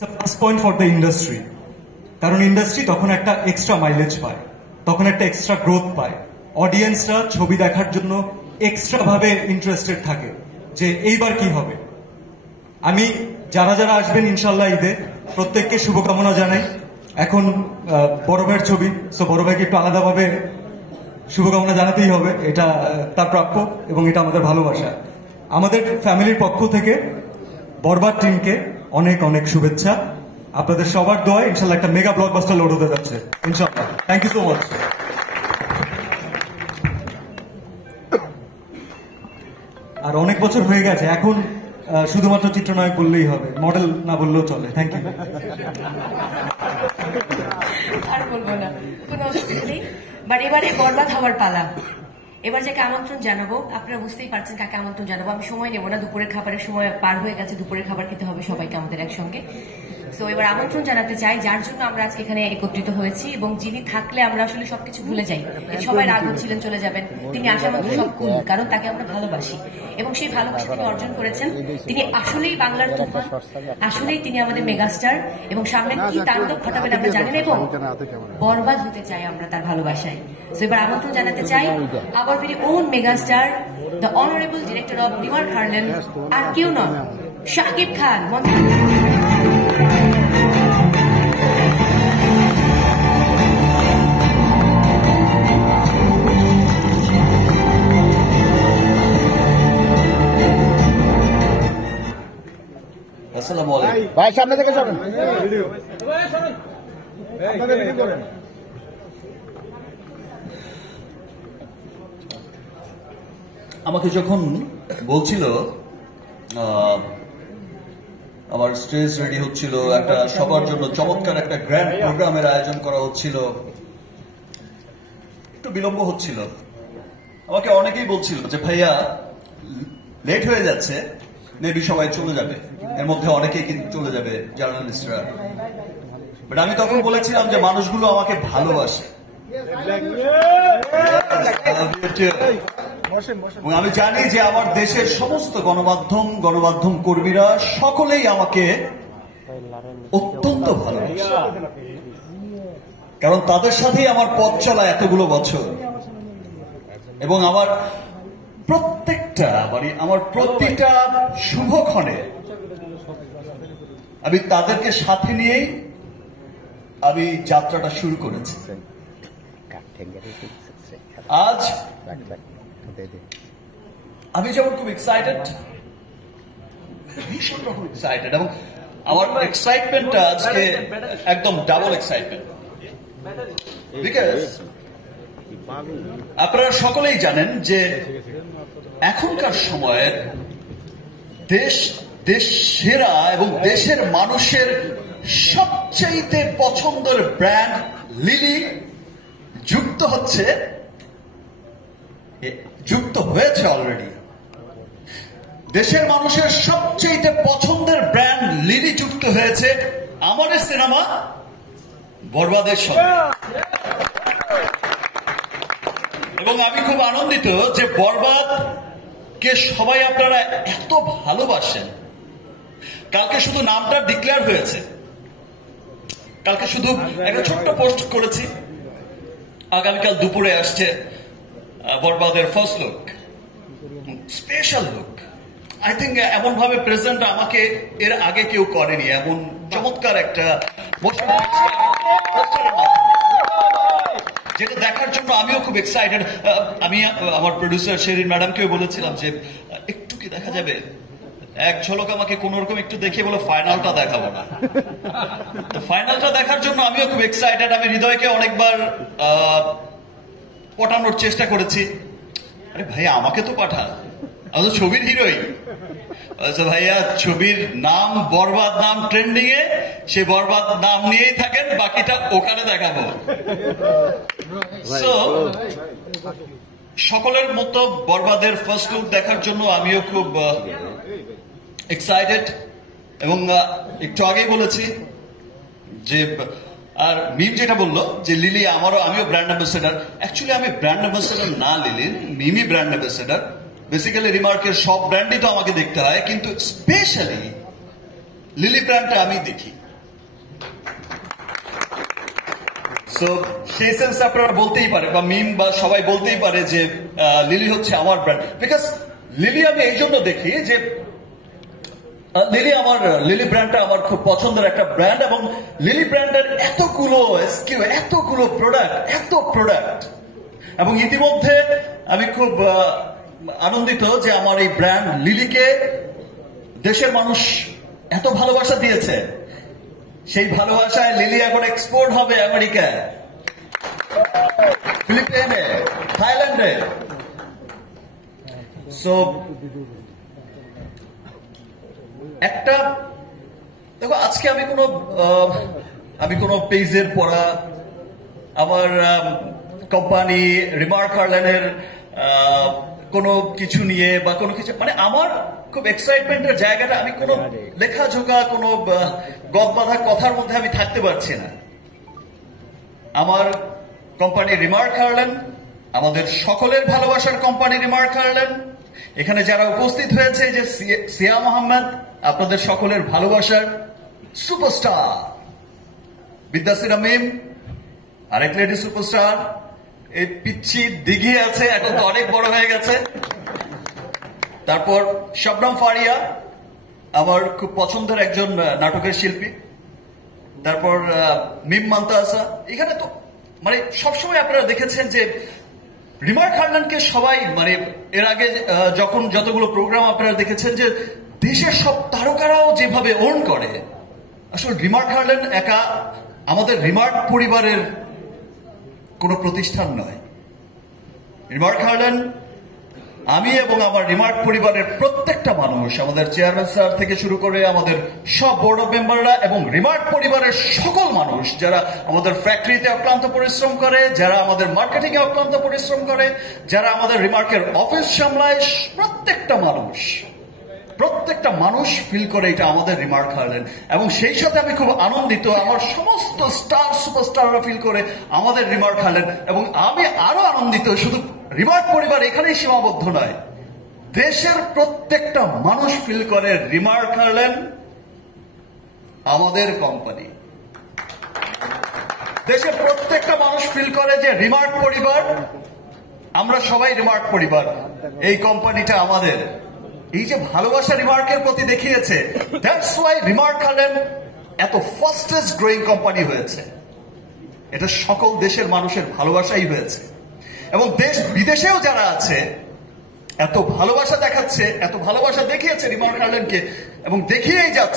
Plus point for the industry, কারণ industry তখন একটা এক্সট্রা মাইলেজ পায়, তখন একটা এক্সট্রা গ্রোথ পায়, অডিয়েন্সরা ছবি দেখার জন্য এক্সট্রা ভাবে ইন্টারেস্টেড থাকে যে এইবার কি হবে। আমি যারা যারা আসবেন ইনশাল্লাহ ঈদে প্রত্যেককে শুভকামনা জানাই। এখন বড় ভাইয়ের ছবি, সো বড় ভাইকে একটু আলাদাভাবে শুভকামনা জানাতেই হবে, এটা তার প্রাপ্য এবং এটা আমাদের ভালোবাসা। আমাদের ফ্যামিলির পক্ষ থেকে বরবাদ টিমকে অনেক অনেক শুভেচ্ছা। আপনাদের সবার দোয়া ইনশাল্লাহ একটা মেগা ব্লকবাস্টার লোড হতে যাচ্ছে ইনশাল্লাহ। Thank you so much. আর অনেক বছর হয়ে গেছে, এখন শুধুমাত্র চিত্রনায়ক বললেই হবে, মডেল না বললেও চলে। Thank you. আর বলবো না, কোনো অসুবিধা নেই। বাট এবারে বরবাদ হওয়ার পালা। এবার যাকে আমন্ত্রণ জানাবো, আপনারা বুঝতেই পারছেন কাকে আমন্ত্রণ জানাবো। আমি সময় নেবো না, দুপুরের খাবারের সময় পার হয়ে গেছে, দুপুরের খাবার খেতে হবে সবাইকে আমাদের একসঙ্গে। তো এবার আমন্ত্রণ জানাতে চাই যার জন্য আমরা আজকে এখানে একত্রিত হয়েছি, এবং যিনি থাকলে আমরা আসলে সবকিছু ভুলে যাই। সবাই রাগ হচ্ছিলেন চলে যাবেন, তিনি আসার মতো সব কুল, কারণ তাকে আমরা ভালোবাসি এবং সেই ভালোবাসা তিনি অর্জন করেছেন। তিনি আসলেই বাংলার তুফান, আসলেই তিনি আমাদের মেগাস্টার, এবং সামনে কি তাণ্ডব ঘটাবেন আমরা জানি না, এবং বরবাদ হতে চাই আমরা তার ভালোবাসায়। তো এবার আমন্ত্রণ জানাতে চাই আবার very own megastar, the honourable director of river Harlen, আর কেউ নন, শাকিব খান। ভাই সামনে থেকে সরেন। আমাকে যখন বলছিল আমার স্টেজ রেডি হচ্ছিল, একটা সবার জন্য চমৎকার একটা গ্র্যান্ড প্রোগ্রামের আয়োজন করা হচ্ছিল, একটু বিলম্ব হচ্ছিল, আমাকে অনেকেই বলছিল যে ভাইয়া লেট হয়ে যাচ্ছে, মেবি সবাই চলে যাবে, এর মধ্যে অনেকেই কিন্তু চলে যাবে জার্নালিস্টরা। বাট আমি তখন বলেছিলাম যে মানুষগুলো আমাকে ভালোবাসে এবং আমি জানি যে আমার দেশের সমস্ত গণমাধ্যম কর্মীরা সকলেই আমাকে অত্যন্ত ভালোবাসে, কারণ তাদের সাথেই আমার পথ চলা এতগুলো বছর, এবং আমার প্রতিটা শুভক্ষণে আমি তাদেরকে সাথে নিয়েই আমি যাত্রাটা শুরু করেছি। আজ আমি যেমন খুব এক্সাইটেড, ভীষণ রকম এক্সাইটেড, এবং আমার এক্সাইটমেন্টটা আজকে একদম ডাবল এক্সাইটমেন্ট, বিকজ আপনারা সকলেই জানেন যে এখনকার সময়ে দেশ সেরা এবং দেশের মানুষের সবচাইতে পছন্দের ব্র্যান্ড লিলি যুক্ত হয়েছে অলরেডি। দেশের মানুষের সবচাইতে পছন্দের ব্র্যান্ড লিলি যুক্ত হয়েছে আমাদের সিনেমা বরবাদের সঙ্গে, এবং আমি খুব আনন্দিত যে বরবাদ কে সবাই আপনারা এত ভালোবাসেন। কালকে শুধু নামটা ডিক্লেয়ার হয়েছে, কালকে শুধু একটা ছোট্ট পোস্ট করেছি, আগামীকাল দুপুরে আসছে বরবাদের first look, special look. I think এমন ভাবে প্রেজেন্ট আমাকে এর আগে কেউ করেনি, এমন চমৎকার একটা যেটা দেখার জন্য আমিও খুব এক্সাইটেড। আমি আমার প্রডিউসার শেরিন ম্যাডামকেও বলেছিলাম যে একটু কি দেখা যাবে, এক ঝলক আমাকে কোন রকম একটু দেখে বলো ফাইনালটা দেখাবো না। তো ফাইনালটা দেখার জন্য আমিও খুব এক্সাইটেড। আমি হৃদয়কে অনেকবার পটানোর চেষ্টা করেছি, আরে ভাইয়া আমাকে তো পাঠা, আমি তো ছবির হিরোইন। ভাইয়া ছবির নাম বরবাদ, নাম ট্রেন্ডিং এ, সে বরবাদ নাম নিয়েই থাকেন, বাকিটা ওখানে দেখাবো। সো সকলের মতো বরবাদের ফার্স্ট লুক দেখার জন্য আমিও খুব এক্সাইটেড, এবং একটু আগেই বলেছি যে, আর মিম যেটা বললো যে লিলি আমিও ব্র্যান্ড অ্যাম্বাসেডার। অ্যাকচুয়ালি আমি ব্র্যান্ড অ্যাম্বাসেডার না লিলির, মিমি ব্র্যান্ড অ্যাম্বাসেডার। বেসিক্যালি রিমার্কের সব ব্র্যান্ডই তো আমাকে দেখতে হয়, কিন্তু স্পেশালি লিলি ব্র্যান্ডটা আমি দেখি। সো সেই সেন্স আপনারা বলতেই পারে বা মিম বা সবাই বলতেই পারে যে লিলি হচ্ছে আমার ব্র্যান্ড, বিকজ লিলি আমি এই জন্য দেখি যে লিলি ব্র্যান্ডটা আমার খুব পছন্দের একটা ব্র্যান্ড, এবং লিলি ব্র্যান্ডের এতগুলো স্কিল, এতগুলো প্রোডাক্ট, এবং ইতিমধ্যে আমি খুব আনন্দিত যে আমার এই ব্র্যান্ড লিলিকে দেশের মানুষ এত ভালোবাসা দিয়েছে। সেই ভালোবাসায় লিলি এখন এক্সপোর্ট হবে আমেরিকায়, ফিলিপাইনে, থাইল্যান্ডে। সো একটা দেখো, আজকে আমি কোনো পেজের পড়া, আমার কোম্পানি রিমার্ক হারল্যান্ডের কোনো কিছু নিয়ে বা কোনো কিছু, মানে আমার খুব এক্সাইটমেন্টের জায়গাটা, আমি কোনো লেখাঝোকা, কোনো গদবাঁধা কথার মধ্যে আমি থাকতে পারছি না। আমার কোম্পানি রিমার্ক হারল্যান্ড, আমাদের সকলের ভালোবাসার কোম্পানি রিমার্ক হারল্যান্ড। এখানে যারা উপস্থিত হয়েছে, যে সিয়াম আহমেদ, আপনাদের সকলের ভালোবাসার সুপারস্টার, বিদ্যাসিরা মিম, আরেক লেডি সুপারস্টার, এই পিচ্ছি দিঘি আছে, এখন তো অনেক বড় হয়ে গেছে। তারপর শবনম ফারিয়া, আমার খুব পছন্দের একজন নাটকের শিল্পী। তারপর মিম মান্তাসা। এখানে তো মানে সবসময় আপনারা দেখেছেন যে রিমার্ক হারল্যান্ডকে সবাই, মানে এর আগে যতগুলো প্রোগ্রাম আপনারা দেখেছেন, যে দেশের সব তারকারাও যেভাবে ওন করে, আসলে রিমার্ক হারল্যান্ড একা আমাদের রিমার্ক পরিবারের কোনো প্রতিষ্ঠান নয়। রিমার্ক হারল্যান্ড আমি এবং আমার রিমার্ক পরিবারের প্রত্যেকটা মানুষ, আমাদের চেয়ারম্যান স্যার থেকে শুরু করে আমাদের সব বোর্ড অফ মেম্বাররা এবং রিমার্ক পরিবারের সকল মানুষ, যারা আমাদের ফ্যাক্টরিতে অক্লান্ত পরিশ্রম করে, যারা আমাদের মার্কেটিং এ অক্লান্ত পরিশ্রম করে, যারা আমাদের রিমার্কের অফিস সামলায়, প্রত্যেকটা মানুষ ফিল করে এটা আমাদের রিমার্ক হারল্যান্ড। এবং সেই সাথে আমি খুব আনন্দিত, আমার সমস্ত স্টার সুপারস্টাররা ফিল করে আমাদের রিমার্ক হারল্যান্ড। এবং আমি আরো আনন্দিত, শুধু রিমার্ক পরিবার এখানেই সীমাবদ্ধ নয়, দেশের প্রত্যেকটা মানুষ ফিল করে রিমার্ক হারল্যান্ড আমাদের কোম্পানি। দেশের প্রত্যেকটা মানুষ ফিল করে যে রিমার্ক পরিবার, আমরা সবাই রিমার্ক পরিবার, এই কোম্পানিটা আমাদের। এই যে ভালোবাসা রিমার্কের প্রতি দেখিয়েছে, দ্যাটস ওয়াই রিমার্ক হারল্যান্ড এত ফাস্টেস্ট গ্রোয়িং কোম্পানি হয়েছে। এটা সকল দেশের মানুষের ভালোবাসাই হয়েছে, এবং দেশ বিদেশেও যারা আছে এত ভালোবাসা দেখাচ্ছে, এত ভালোবাসা দেখিয়েছে রিমার্ক হারল্যান্ডকে, এবং দেখিয়েই যাচ্ছে।